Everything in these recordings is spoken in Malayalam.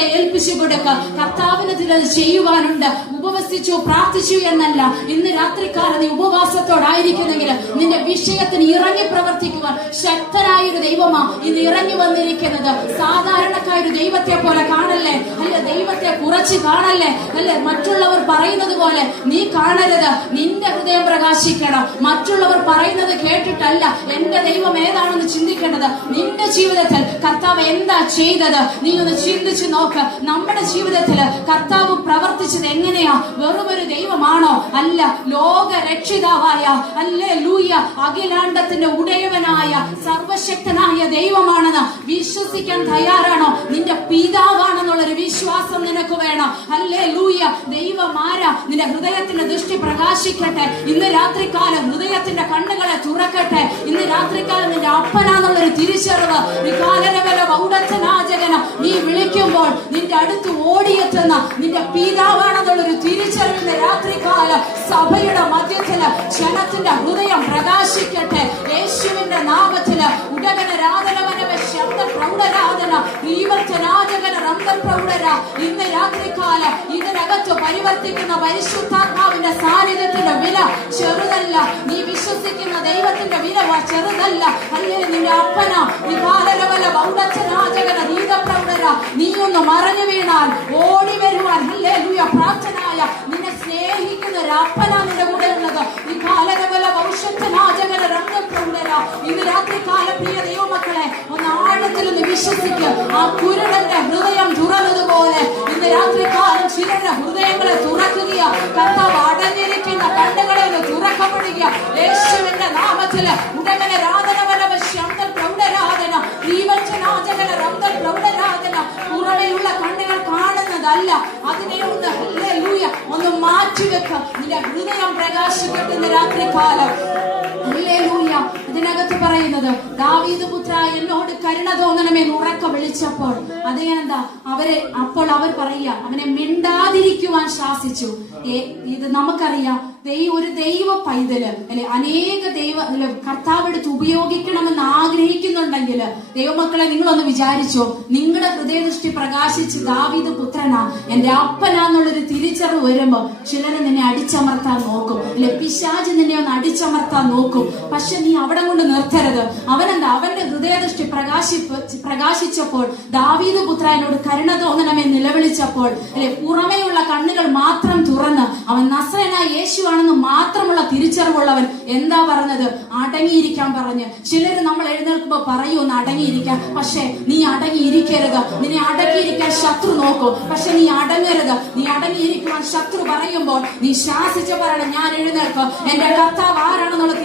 ദൈവത്തെ ഏൽപ്പിച്ചു കൊടുക്കുക. കർത്താവിന് ചിലത് ചെയ്യുവാനുണ്ട്. ഉപവസിച്ചു പ്രാർത്ഥിച്ചു എന്നല്ല, ഇന്ന് രാത്രിക്കാലം നീ ഉപവാസത്തോടായിരിക്കുന്നെങ്കിൽ നിന്റെ വിഷയത്തിന് ഇറങ്ങി പ്രവർത്തിക്കുവാൻ ശക്തനായൊരു ദൈവമാ ഇന്ന് ഇറങ്ങി വന്നിരിക്കുന്നത്. സാധാരണക്കാരൊരു ദൈവത്തെ പോലെ കാണല്ലേ, അല്ല ദൈവത്തെ കുറച്ച് കാണല്ലേ, അല്ലെ മറ്റുള്ളവർ പറയുന്നത് പോലെ നീ കാണരുത്. നിന്റെ ഹൃദയം പ്രകാശിക്കണം. മറ്റുള്ളവർ പറയുന്നത് കേട്ടിട്ടല്ല എന്റെ ദൈവം ഏതാണെന്ന് ചിന്തിക്കേണ്ടത്. നിന്റെ ജീവിതത്തിൽ കർത്താവ് എന്താ ചെയ്തത് നീ ഒന്ന് ചിന്തിച്ചു നോക്ക്. നമ്മുടെ ജീവിതത്തിൽ കർത്താവ് പ്രവർത്തിച്ചത് എങ്ങനെയാ? വെറുമൊരു ദൈവമാണോ? അല്ല, ലോക രക്ഷിതാവായ ഹല്ലേലൂയ അഖിലാണ്ടത്തിന്റെ ഉടയവനായ സർവശക്തനായ ദൈവമാണെന്ന് വിശ്വസിക്കാൻ തയ്യാറാണോ? നിന്റെ പിതാവാണെന്നുള്ളൊരു വിശ്വാസം നിനക്ക് വേണം. ഹല്ലേലൂയ. ദൈവമാരാ? നിന്റെ ഹൃദയത്തിന്റെ ദൃഷ്ടി പ്രകാശിക്കട്ടെ. ഇന്ന് രാത്രികാലം ഹൃദയത്തിന്റെ കണ്ണുകളെ തുറക്കട്ടെ. ഇന്ന് രാത്രികാലം നിന്റെ അപ്പനാന്നുള്ളൊരു തിരിച്ചറിവ് നീ വിളിക്കുമ്പോൾ നിന്റെ അടുത്ത് ഓടിയെത്തുന്ന നിന്റെ പിതാവാണെന്നുള്ളൊരു തിരിച്ചറിവിന്റെ രാത്രികാലം സഭയുടെ മധ്യത്തില് ജനത്തിന്റെ ഹൃദയം പ്രകാശിക്കട്ടെ. യേശുവിന്റെ നാമത്തില് ഇന്ന് രാത്രികാലം ഇതിനകത്ത് പരിവർത്തിക്കുന്ന പരിശുദ്ധാത്മാവിന്റെ സാന്നിധ്യത്തിന്റെ വില ചെറുതല്ല. നീ വിശ്വസിക്കുന്ന ദൈവത്തിന്റെ വില ചെറുതല്ല. അല്ലെങ്കിൽ നിന്റെ അപ്പന നീ ഒന്ന് മറഞ്ഞു വീണാൽ ഓടി വരുവാൻ ഹല്ലേലൂയ പ്രാർത്ഥനായ നിന്നെ സ്നേഹിക്കുന്ന ഒരു അപ്പന നിന്റെ കൂടെ ഉള്ളത്. ഇന്ന് രാത്രികാലം പ്രിയ ദൈവമക്കളെ ഒന്ന് ആഴത്തിലൊന്ന് വിശ്വസിക്കുക. ആ കുരുടന്റെ ഹൃദയം തുറന്നതുപോലെ ഇന്ന് രാത്രികാലം ചിലരുടെ ഹൃദയങ്ങളെ തുറക്കുക. കർത്താവ് അടഞ്ഞിരിക്കുന്ന കണ്ണുകളെ ഒന്ന് തുറക്കപ്പെടുക. യേശുവിന്റെ നാമത്തില് ഉടനെ രാധനവനവ ശബ്ദ പ്രൗഢരാധന ദീപച്ചനാചകന റബ്ദൽ പ്രൗഢരാധന പുറമെയുള്ള കണ്ണുകൾ കാണുന്നതല്ല, അതിനെ ഒന്ന് ഹല്ലേലൂയ ഒന്ന് മാറ്റിവെക്ക. നിന്റെ ഹൃദയം പ്രകാശിക്കുന്ന രാത്രികാലം ഹല്ലേലൂയ. ഇതിനകത്ത് പറയുന്നത് ദാവീദ് പുത്ര എന്നോട് കരുണ തോന്നണമേ ഉറക്ക വിളിച്ചപ്പോൾ അതെന്താ അപ്പോൾ അവർ പറയുക അവനെ മിണ്ടാതിരിക്കുവാൻ ശാസിച്ചു. ഇത് നമുക്കറിയാം. ഒരു ദൈവ പൈതല് അല്ലെ അനേക കർത്താവെടുത്ത് ഉപയോഗിക്കണമെന്ന് ആഗ്രഹിക്കുന്നുണ്ടെങ്കിൽ ദൈവമക്കളെ നിങ്ങളൊന്ന് വിചാരിച്ചോ, നിങ്ങളുടെ ഹൃദയദൃഷ്ടി പ്രകാശിച്ച് ദാവീദ് പുത്രനാ എന്റെ അപ്പനാന്നുള്ളൊരു തിരിച്ചറിവ് വരുമ്പോ ചിലരെ നിന്നെ അടിച്ചമർത്താൻ നോക്കും, അല്ലെ പിശാച് നിന്നെ ഒന്ന് അടിച്ചമർത്താൻ നോക്കും. പക്ഷെ നീ അവിടെ കൊണ്ട് നിർത്തരുത്. അവന്റെ ഹൃദയദൃഷ്ടി പ്രകാശിച്ചപ്പോൾ ദാവീദ് പുത്ര എന്നോട് കരുണ തോന്നണമേ നിലവിളിച്ചപ്പോൾ അല്ലെ പുറമേയുള്ള കണ്ണുകൾ മാത്രം തുറന്ന് അവൻ നസറേനായ യേശു ആണെന്ന് മാത്രമുള്ള തിരിച്ചറിവുള്ളവൻ എന്താ പറഞ്ഞത്? അടങ്ങിയിരിക്കാൻ പറഞ്ഞ്. ചിലര് നമ്മൾ എഴുന്നേൽക്കുമ്പോ പറയൂ ഒന്ന് അടങ്ങിയിരിക്കാൻ. പക്ഷെ നീ അടങ്ങിയിരിക്കരുത്. നിന്നെ അടങ്ങിയിരിക്കാൻ ശത്രു നോക്കും. പക്ഷെ നീ അടങ്ങരുത്. നീ അടങ്ങിയിരിക്കുവാൻ ശത്രു പറയുമ്പോൾ നീ ശാസിച്ച് പറയണം ഞാൻ എഴുന്നേൽക്കും. എന്റെ കർത്താവ് ആരാണെന്നുള്ള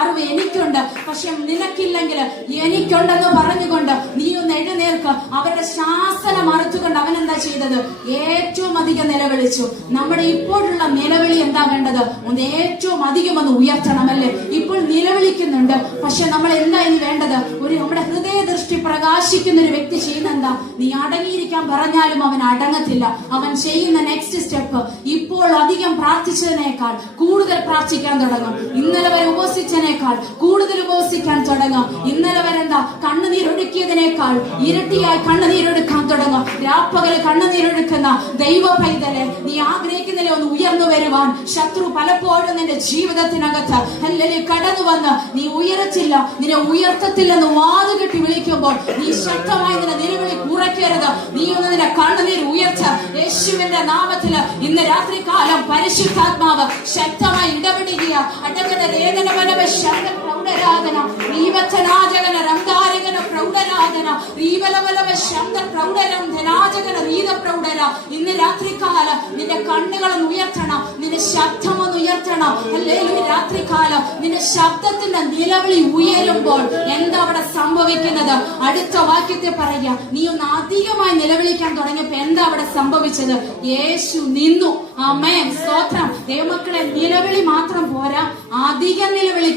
അറിവ് എനിക്കുണ്ട്. പക്ഷെ നിനക്കില്ലെങ്കിൽ എനിക്കുണ്ടെന്ന് പറഞ്ഞുകൊണ്ട് നീ ഒന്ന് എഴുന്നേൽക്ക്. അവരുടെ ശാസനം മറുത്തുകൊണ്ട് അവൻ എന്താ ചെയ്തത്? ഏറ്റവും അധികം നിലവിളിച്ചു. നമ്മുടെ ഇപ്പോഴുള്ള നിലവിളി എന്താ വേണ്ടത്? ഒന്ന് ഏറ്റവും അധികം ഒന്ന് ഉയർത്തണമല്ലേ? ഇപ്പോൾ നിലവിളിക്കുന്നുണ്ട്, പക്ഷെ നമ്മൾ എന്താ ഇനി വേണ്ടത്? നമ്മുടെ ഹൃദയ ദൃഷ്ടി പ്രകാശിക്കുന്ന ഒരു വ്യക്തി ചെയ്യുന്ന എന്താ? നീ അടങ്ങിയിരിക്കാൻ പറഞ്ഞാലും അവൻ അടങ്ങത്തില്ല. അവൻ ചെയ്യുന്ന നെക്സ്റ്റ് സ്റ്റെപ്പ് ഇപ്പോൾ അധികം പ്രാർത്ഥിച്ചതിനേക്കാൾ കൂടുതൽ പ്രാർത്ഥിക്കാൻ തുടങ്ങും. ഇന്നലെ വരെ ഉപവസിച്ചതിനേക്കാൾ കൂടുതൽ ഉപവസിക്കാൻ തുടങ്ങും. ഇന്നലെ വരെ എന്താ കണ്ണുനീരൊടുക്കിയതിനേക്കാൾ ഇരട്ടിയായി കണ്ണുനീരൊടുക്കാൻ തുടങ്ങും. രാപ്പകൽ കണ്ണുനീരൊടുക്കുന്ന ദൈവ പൈതലെ നീ ആഗ്രഹിക്കുന്നില്ല ഒന്ന് ഉയർന്നു വരുവാൻ. ശത്രു പലപ്പോഴും നിന്റെ ജീവിതത്തിനകത്ത് അല്ലെങ്കിൽ കടന്നു വന്ന് നീ ഉയരത്തില്ല, നിന്നെ ഉയർത്തത്തില്ലെന്ന് വാതുകെട്ടി വിളിക്കുമ്പോൾ നീ ശക്തമായി നിന്റെ നിലവിളി കുറയ്ക്കരുത്. നീ ഒന്ന് നിന്റെ കണ്ണുനീർ ഉയർച്ച യേശുവിന്റെ നാമത്തില് ഇന്ന് രാത്രികാലം പരിശുദ്ധാത്മാവ് ശക്തമായി ഇടപെടുക. അടകന രേഖനവനവ ശബ്ദ പ്രൗഢരാധന ദീപത്തനാജകന രംഗാരകന പ്രൗഢരാധന ദീപലവലവ ശബ്ദ പ്രൗഢരം ധനാജകന ദീത പ്രൗഢര. ഇന്ന് രാത്രികാലം നിന്റെ കണ്ണുകളൊന്ന് ഉയർത്തണം, നിന്റെ ശബ്ദമൊന്ന് ഉയർത്തണം. അല്ലെങ്കിൽ രാത്രികാലം നിന്റെ ശബ്ദത്തിന്റെ നിലവിളി ഉയരുമ്പോൾ എന്താ അവിടെ സംഭവിക്കുന്നത്? അടുത്ത വാക്യത്തെ പറയുക. നീ ഒന്ന് അധികമായി നിലവിളിക്കാൻ തുടങ്ങിയപ്പോ എന്താ അവിടെ സംഭവിച്ചത്? യേശു നിന്നു. ആമേൻ, സ്തോത്രം. ദൈവമക്കളെ നിലവിളി മാത്രം പോരാ, അധികം നിലവിളി